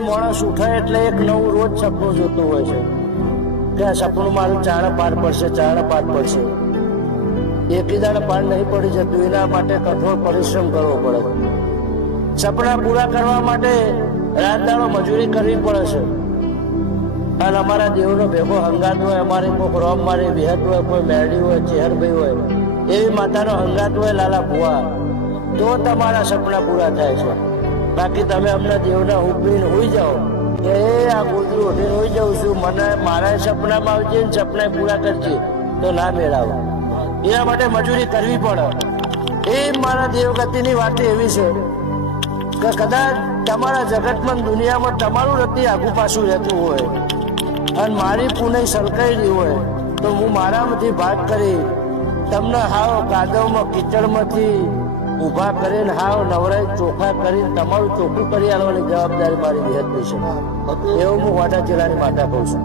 માણસ ઉઠે એટલે એક નવું રોજ સપનું જોતું હોય છે કે આ સપનું મારું ચાણે પાર પડશે, ચાણે પાર પડશે. એકીદાને પાર નહીં પડી જતું, એના માટે કઠોર પરિશ્રમ કરવો પડે. સપના પૂરા કરવા માટે રાત દાડો મજૂરી કરવી પડે છે. અને અમારા દેવનો ભેગો હંગાત હોય, અમારે કોઈ રોમ મારી વિહત હોય, કોઈ મેરડી હોય, ચેહરભાઈ હોય, એવી માતાનો હંગાત હોય લાલા ભુવા, તો તમારા સપના પૂરા થાય છે. બાકી તમે અમને દેવના હુકમીને હોઈ જાઓ કે આ ગોદરું ઉઠીને હોઈ જાઉં છું, મને મારા સપનામાં આવજે ને સપના પૂરા કરજે, તો ના મેળાવો. એના માટે મજૂરી કરવી પડે. એ મારા દેવગતિની વાત એવી છે કે કદાચ તમારા જગતમાં દુનિયામાં તમારું રત્તી આગું પાછું રહેતું હોય અને મારી પુનઃ સલકાયેલી હોય, તો હું મારામાંથી ભાગ કરી તમને હાવ કાદવમાં કીચડમાંથી ઊભા કરીને હાવ નવરાઈ ચોખ્ખા કરીને તમારું ચોખ્ખું કરી આવવાની જવાબદારી મારી વિહતની છે. એવું હું વાડા જિલ્લાની માતા કહું છું.